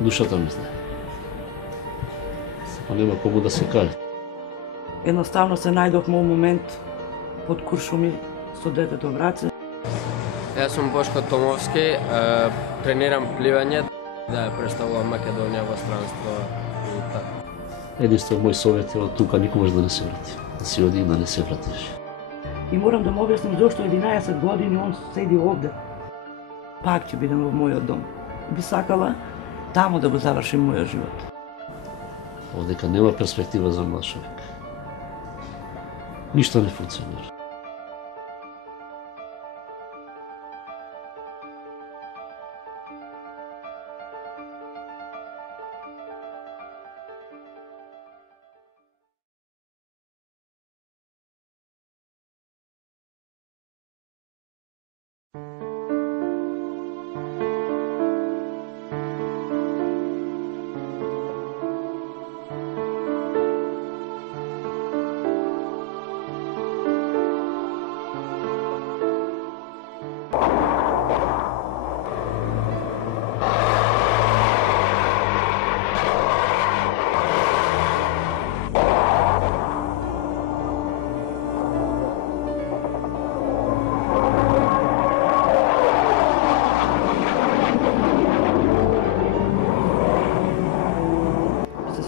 Душата ми знае. Па нема кому да се каже. Едноставно се најдов мој момент под куршуми со детето в раце. Јас сум Бошко Томовски, тренирам пливање, да ја представувам Македонија во странство и така. Единствен мој совет е од тука никогаш да не се врати. Да си оди и да не се вратиш. И морам да му објасним зошто 11 години он седи овде. Пак ќе бидам во мојот дом. Би сакала таму да го завршим мојот живот. Овдека нема перспектива за млад човек. Ништо не функционира.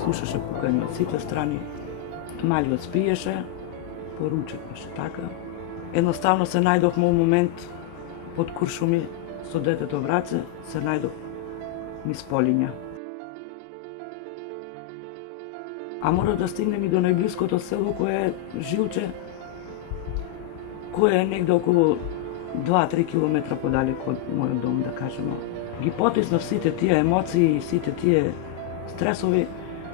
Слушаше пукање од сите страни. Малиот спиеше, поручек беше така. Едноставно се најдов мој момент под куршуми со детето в раце, се најдов низ полиња. А мора да стигнем и до најблиското село кое е Жилче, кое е негде околу 2-3 километра подалеку од мојот дом, да кажемо. Ги потиснав сите тие емоции, сите тие стресови.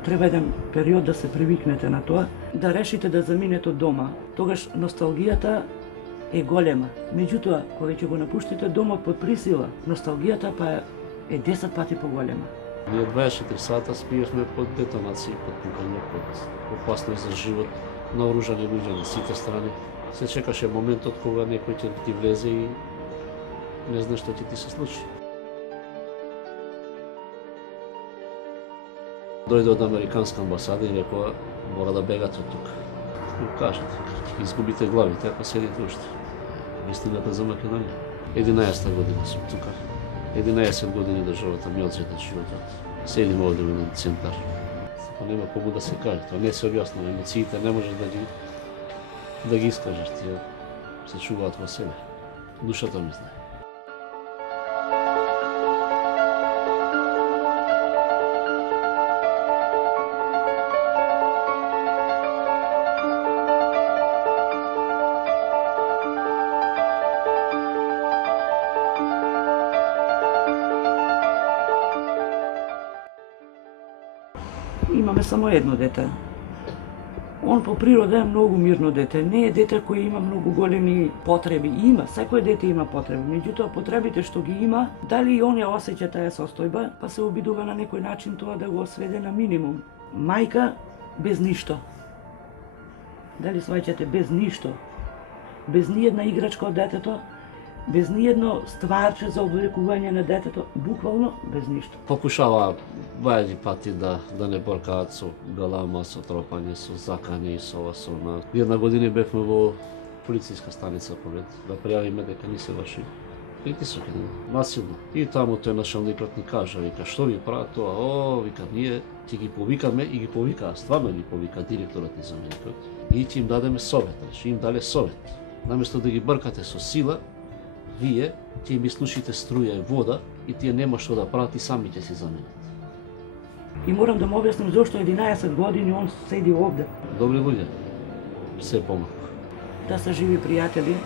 Треба еден период да се привикнете на тоа, да решите да заминете од дома. Тогаш носталгијата е голема. Меѓутоа, кога ќе го напуштите домот под присила, носталгијата па е 10 пати поголема. Ние 24 сата спиевме под детонации, под пукање, под опасност за живот, наоружани луѓе на сите страни. Се чекаше моментот кога некој ќе ти влезе и не знае што ќе ти се случи. Дојде од американска амбасада и рекоа, мора да бегате од тука. Му кажат, ќе изгубите главите ако седите уште. Истината за Македонија. 11 година сум тука. 11 години државата ми одзеде животот. Седим овде во еден центар. Па нема кому да се каже, тоа не се објаснува, емоциите не можеш да ги искажеш, тие се чуваат во себе. Душата ми знае. Имаме само едно дете. Он по природа е многу мирно дете. Не е дете кој има многу големи потреби. Има, секој дете има потреби. Меѓутоа, потребите што ги има, дали и он ја осеќа таа состојба, па се обидува на некој начин тоа да го сведе на минимум. Мајка без ништо. Дали сваќате без ништо? Без ниедна играчка од детето, без ниедно стварче за обликување на детето, буквално без ништо. Покушава бајади пати да не боркаат со галама, со тропање, со закани, со ова, со она. Една година бевме во полициска станица Побед, да пријавиме дека ни се врши притисок насилно. И таму тој началникот ни кажа, вика, што ви прават тоа? Вика, ние ќе ги повикаме и ги повикаа, стварно ги повика директорот и заменикот. И ќе им дадеме совет, значи им дале совет. Наместо да ги бркате со сила, вие ќе им слушите струја и вода и тие нема што да прават и сами ќе се заменат. И морам да му објасним зошто 11 години он седи овде. Добри луѓе, се помалку. Да се живи пријатели,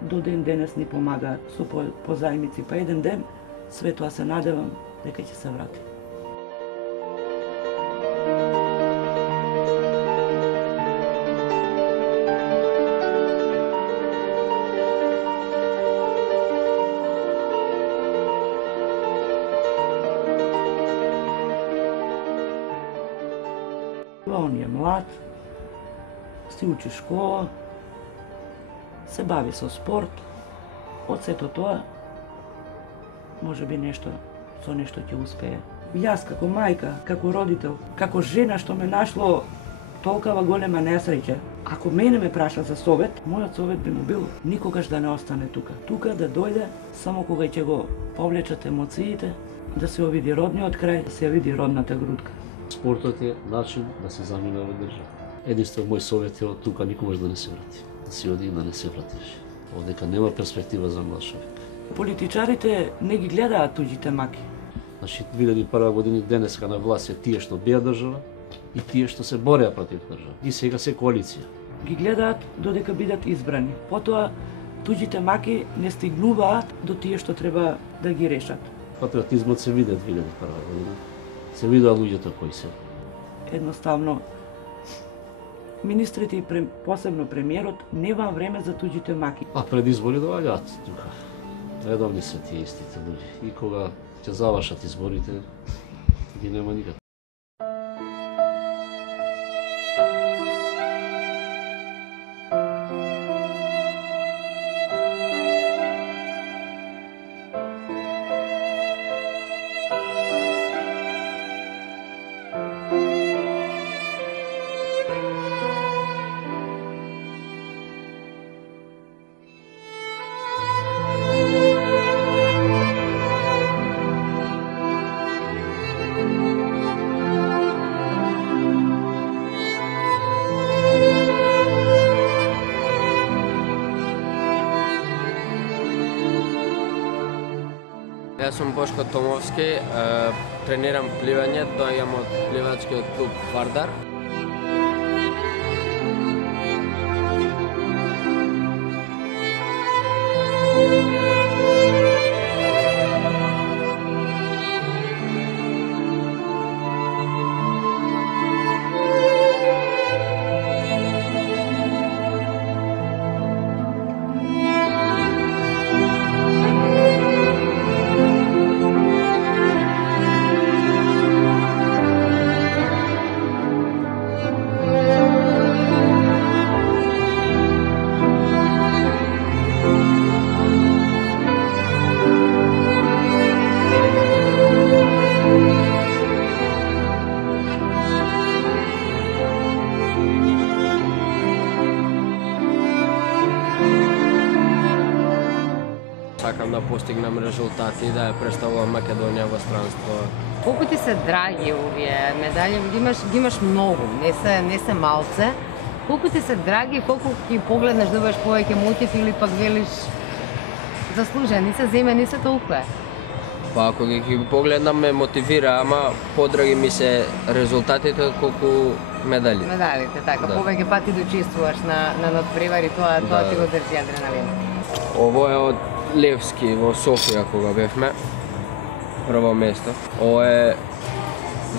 до ден денес ни помагаат со позајмици, па еден ден, све тоа се надевам дека ќе се врати. Он е млад, си учи школа, се бави со спорт. Од сето тоа, може би со нешто ќе успее. Јас како мајка, како родител, како жена што ме нашло толкова голема несреќа, ако мене ме праша за совет, мојот совет би му бил никогаш да не остане тука. Тука да дојде само кога ќе го повлечат емоциите, да се овиди родниот крај, да се види родната грудка. Спортот е начин да се замине во држава. Единствен мој совет е од тука никогаш да не се врати. Да си оди и да не се вратиш. Одека нема перспектива за млад човек. Политичарите не ги гледаат туѓите маки. Значи, 2001 година денеска на власт е тие што беа држава и тие што се бореа против држава. И сега се коалиција. Ги гледаат додека бидат избрани. Потоа туѓите маки не стигнуваат до тие што треба да ги решат. Патриотизмот се виде 2001 година. Се видеа луѓето кои се. Едноставно, министрите и посебно премиерот немаа време за туѓите маки. А пред избори доаѓаат тука. Редовни се тие истите луѓе. И кога ќе завршат изборите, ги нема никаде. Јас сум Бошко Томовски, тренирам пливање, доаѓам од пливачкиот клуб Вардар. Сакам да постигнам резултати и да ја представувам Македонија во странство. Колку ти се драги овие медали? Ги имаш многу, не се малце. Колку ти се драги, колку ќе погледнеш да бидеш повеќе мотив или пак велиш заслужени се земени се толку е? Па ако ги погледнам ме мотивира, ама подраги ми се резултатите од колку медали. Медалите, така, Да. повеќе пати да учествуваш на надпревари, тоа ти го држи адреналин. Ово е од Левски во Софија кога бевме, прво место. Ово е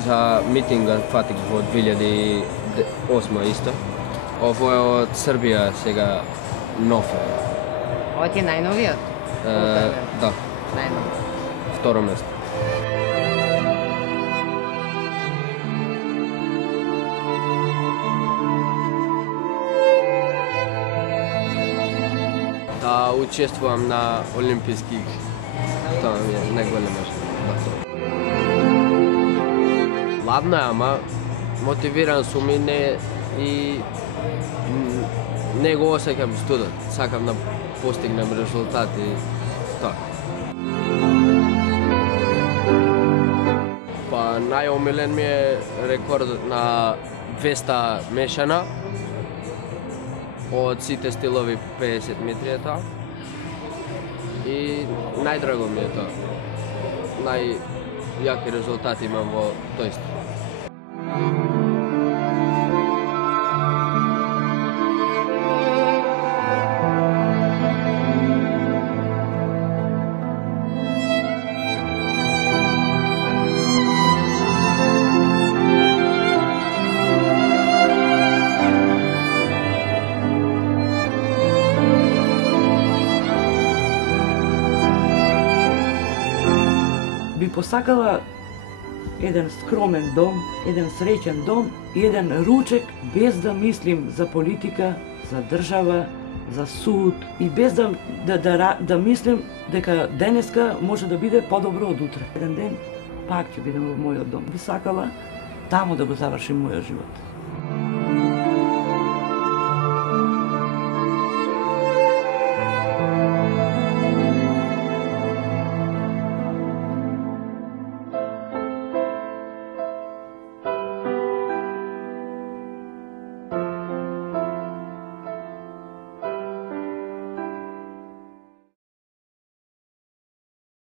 за митинга фатик во 2008 исто. Ово е од Србија сега нов е. Ова ти е најновиот? Да, Најновиот. второ место. Да учествувам на олимписки, тоа ми е најголема желба. Ладно е, ама мотивиран сум и не го осеќам студот. Сакам да постигнем резултати. Тоа. Па најомилен ми е рекордот на 200 мешана. Од сите стилови 50 метри е тоа. И најдраго ми е тоа. Најјаки резултати имам во тој стил. Би посакала еден скромен дом, еден среќен дом и еден ручек без да мислим за политика, за држава, за суд и без да мислим дека денеска може да биде подобро од утре. Еден ден пак ќе бидам во мојот дом. Би сакала таму да го завршим мојот живот.